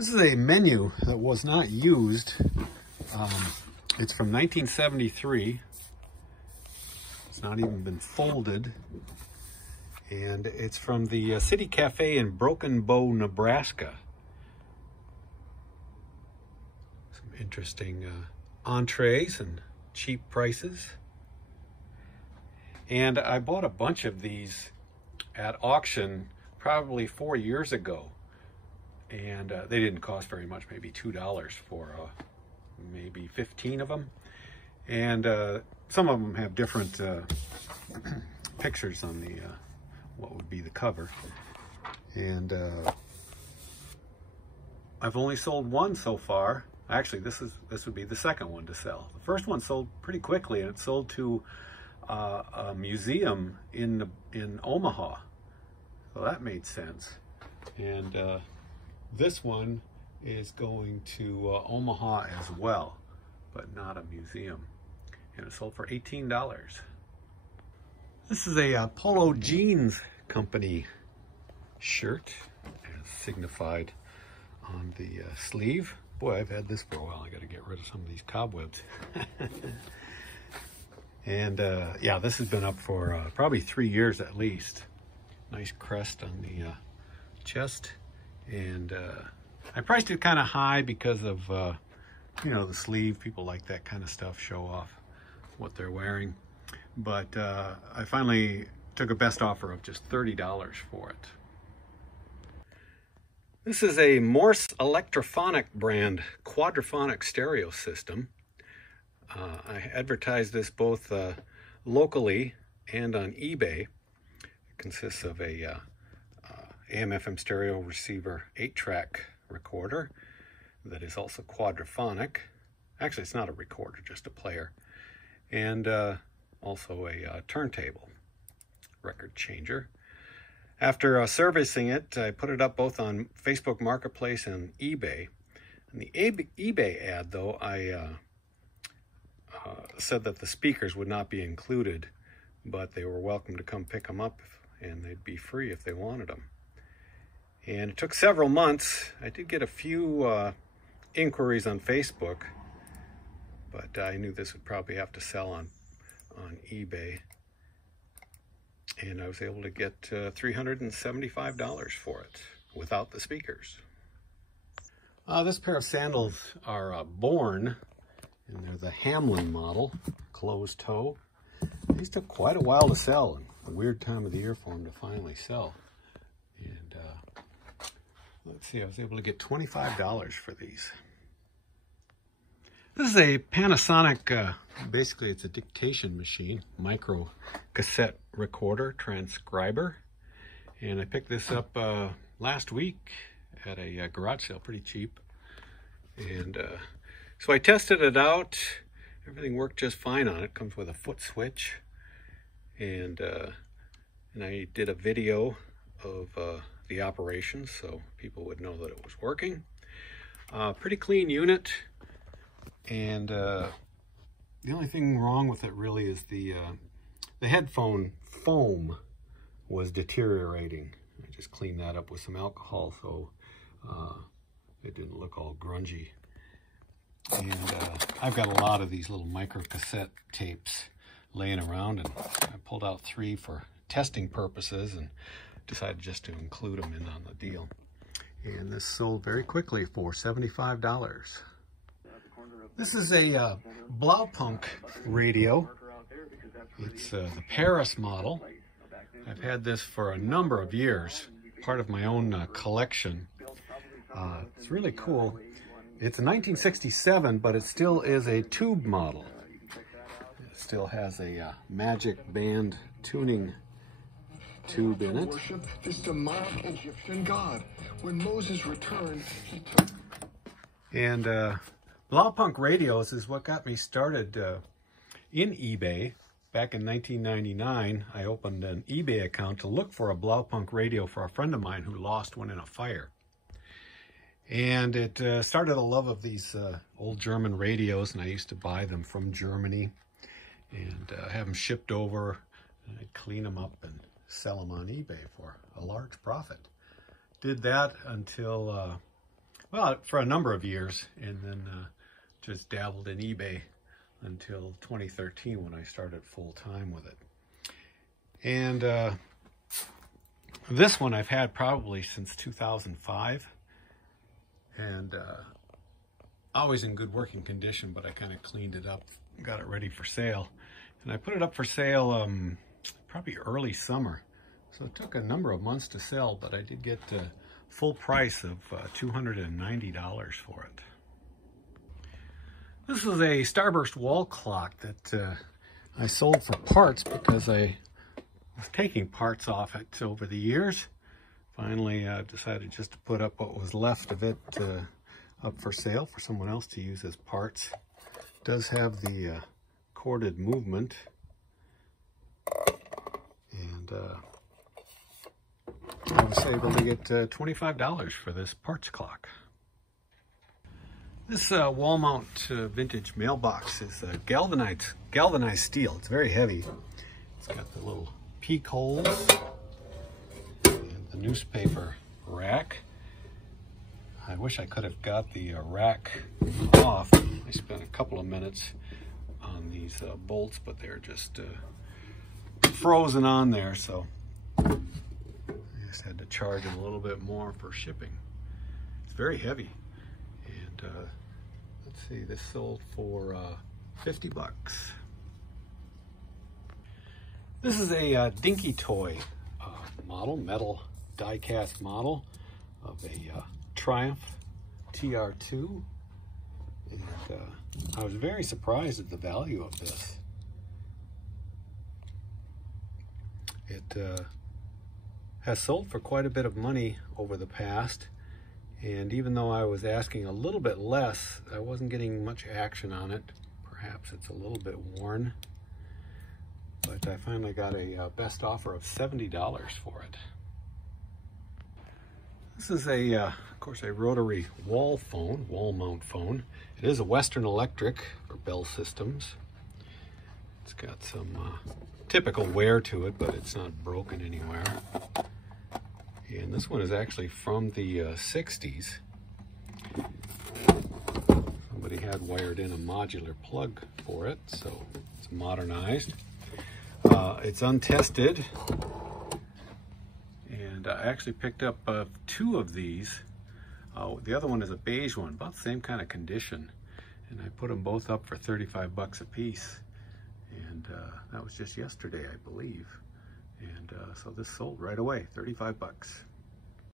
This is a menu that was not used. It's from 1973. It's not even been folded. And it's from the City Cafe in Broken Bow, Nebraska. Some interesting entrees and cheap prices. And I bought a bunch of these at auction probably 4 years ago. And they didn't cost very much, maybe $2 for maybe 15 of them. And some of them have different pictures on the what would be the cover. And I've only sold one so far. Actually, this would be the second one to sell. The first one sold pretty quickly, and it sold to a museum in Omaha. So that made sense. And this one is going to Omaha as well, but not a museum. And it sold for $18. This is a Polo Jeans Company shirt, as signified on the sleeve. Boy, I've had this for a while. I got to get rid of some of these cobwebs. And yeah, this has been up for probably 3 years at least. Nice crest on the chest. And I priced it kind of high because of, you know, the sleeve. People like that kind of stuff, show off what they're wearing. But I finally took a best offer of just $30 for it. This is a Morse Electrophonic brand quadraphonic stereo system. I advertised this both locally and on eBay. It consists of a AM/FM stereo receiver 8-track recorder that is also quadraphonic. Actually, it's not a recorder, just a player. And also a turntable record changer. After servicing it, I put it up both on Facebook Marketplace and eBay. In the eBay ad, though, I said that the speakers would not be included, but they were welcome to come pick them up, and they'd be free if they wanted them. And it took several months. I did get a few inquiries on Facebook, but I knew this would probably have to sell on eBay. And I was able to get $375 for it without the speakers. This pair of sandals are Born, and they're the Hamlin model, closed toe. These took quite a while to sell, and a weird time of the year for them to finally sell. And let's see, I was able to get $25 for these. This is a Panasonic, basically it's a dictation machine, micro cassette recorder, transcriber. And I picked this up last week at a garage sale, pretty cheap. And so I tested it out. Everything worked just fine on it. Comes with a foot switch. And I did a video of the operation so people would know that it was working. Pretty clean unit. And the only thing wrong with it really is the headphone foam was deteriorating. I just cleaned that up with some alcohol so it didn't look all grungy. And I've got a lot of these little micro cassette tapes laying around, and I pulled out 3 for testing purposes and decided just to include them in on the deal. And this sold very quickly for $75. This is a Blaupunk radio. It's the Paris model. I've had this for a number of years, part of my own collection. It's really cool. It's a 1967, but it still is a tube model. It still has a magic band tuning tube in it. This demonic Egyptian god. When Moses returned, he took... And Blaupunk radios is what got me started in eBay. Back in 1999, I opened an eBay account to look for a Blaupunk radio for a friend of mine who lost one in a fire. And it started a love of these old German radios, and I used to buy them from Germany and have them shipped over, and I'd clean them up and sell them on eBay for a large profit. Did that until well, for a number of years, and then just dabbled in eBay until 2013 when I started full time with it. And this one I've had probably since 2005, and always in good working condition, but I kind of cleaned it up, got it ready for sale. And I put it up for sale probably early summer. So it took a number of months to sell, but I did get full price of $290 for it. This is a starburst wall clock that I sold for parts because I was taking parts off it over the years. Finally decided just to put up what was left of it up for sale for someone else to use as parts. It does have the corded movement, and I was able to get $25 for this parts clock. This wall mount vintage mailbox is galvanized steel. It's very heavy. It's got the little peak holes and the newspaper rack. I wish I could have got the rack off. I spent a couple of minutes on these bolts, but they're just frozen on there, so I just had to charge them a little bit more for shipping. It's very heavy, and let's see, this sold for 50 bucks. This is a Dinky Toy model, metal die-cast model of a Triumph TR2, and I was very surprised at the value of this. It has sold for quite a bit of money over the past, and even though I was asking a little bit less, I wasn't getting much action on it. Perhaps it's a little bit worn, but I finally got a best offer of $70 for it. This is of course, a rotary wall mount phone. It is a Western Electric for Bell Systems. It's got some typical wear to it, but it's not broken anywhere. And this one is actually from the 60s. Somebody had wired in a modular plug for it, so it's modernized. It's untested. And I actually picked up 2 of these. The other one is a beige one, about the same kind of condition. And I put them both up for 35 bucks a piece. And that was just yesterday, I believe. And so this sold right away, 35 bucks.